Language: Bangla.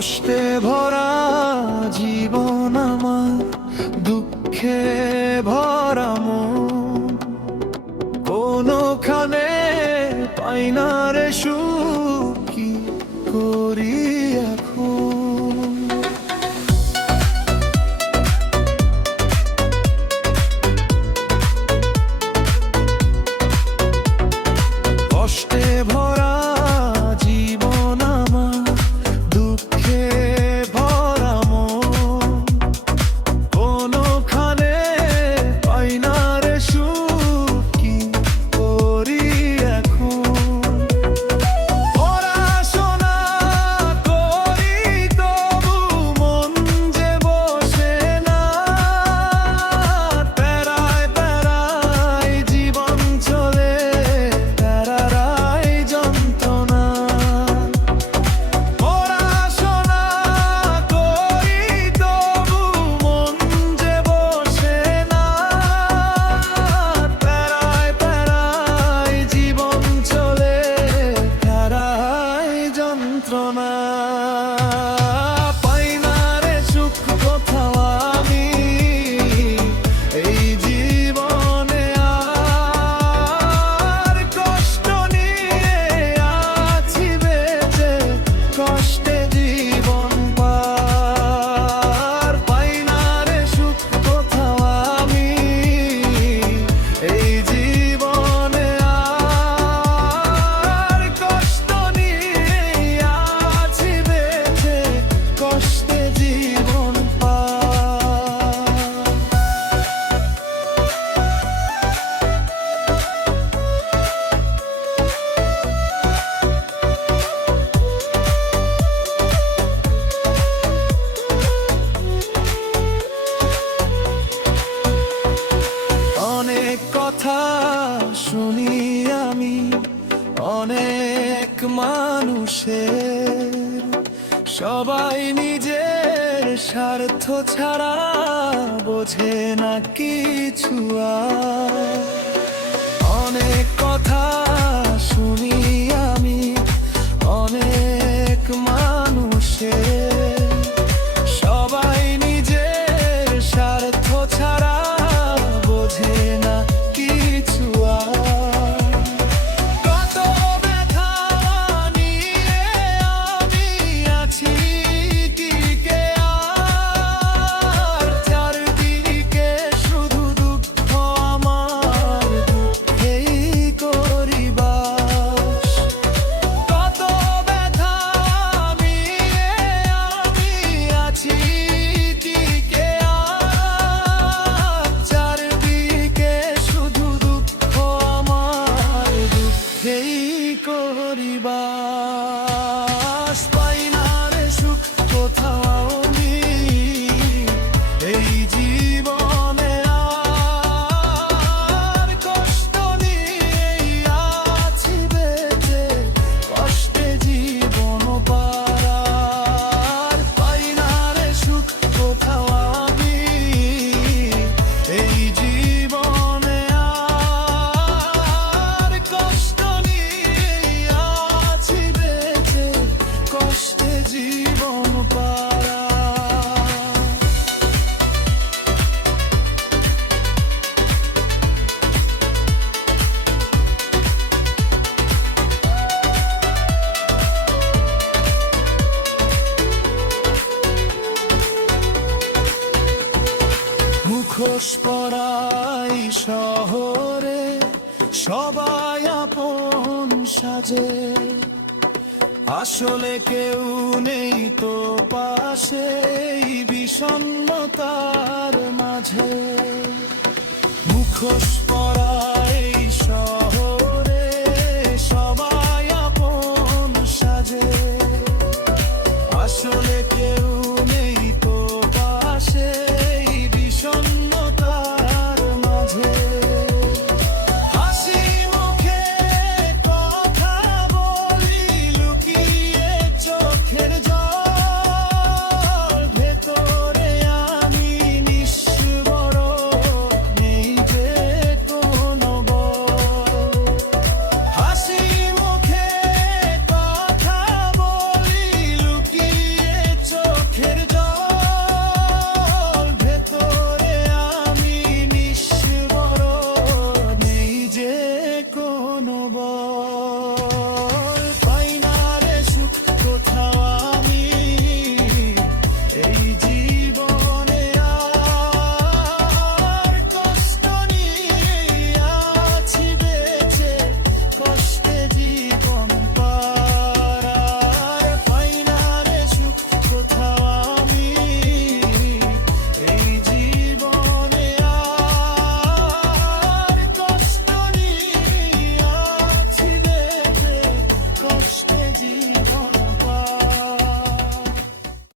কষ্টে ভরা জীবন আমার, দুঃখে ভরা মন, কোনখানে পাই না রে সুখ, কি করি এখন? কষ্টে ভরা জীবন আমার, দুঃখে ভরা মন, কোনখানে পাই না রে সুখ, কি করি এখন? পড়াশোনা করি তবু মন যে বসে না, প্যারায় প্যারায় জীবন চলে, প্যারারাই যন্ত্রণা। পড়াশোনা করি তবু মন যে বসে না, প্যারায় প্যারায় জীবন চলে, প্যারায় যন্ত্রণা। পাই না রে সুখ কোথাও আমি এই জীবনে, আর কষ্ট নিয়ে আছি বেঁচে, কষ্টে জীবন পার। পাই না রে সুখ কোথাও আমি এই জীবনে, আর কষ্ট নিয়ে আছি বেঁচে, কষ্টে জীবন পার। অনেক কথা শুনি আমি অনেক মানুষের, সবাই নিজের স্বার্থ ছাড়া বোঝে না কিছু আর। অনেক কথা শুনি আমি অনেক মানুষের, সবাই নিজের স্বার্থ ছাড়া বোঝে না কিছু আর। কত ব্যথা নিয়ে আমি আছি টিকে, আর চারদিকে শুধু দুঃখ আমার, দুঃখেই করি বাস। কত ব্যথা নিয়ে আমি আছি টিকে, আর চারদিকে শুধু দুঃখ আমার, দুঃখেই করি বাস। পাই না রে সুখ কোথাও আমি এই জীবনে, আর কষ্ট নিয়ে আছি বেঁচে, কষ্টে জীবন পার। পাই না রে সুখ কোথাও আমি এই জীবনে, আর কষ্ট নিয়ে আছি বেঁচে, কষ্টে জীবন পার। মুখোশ পরাই শহরে সবাই আপন সাজে, আসলে কেউ নেই তো পাশে এই বিষণ্ণতার মাঝে। মুখোশ পরা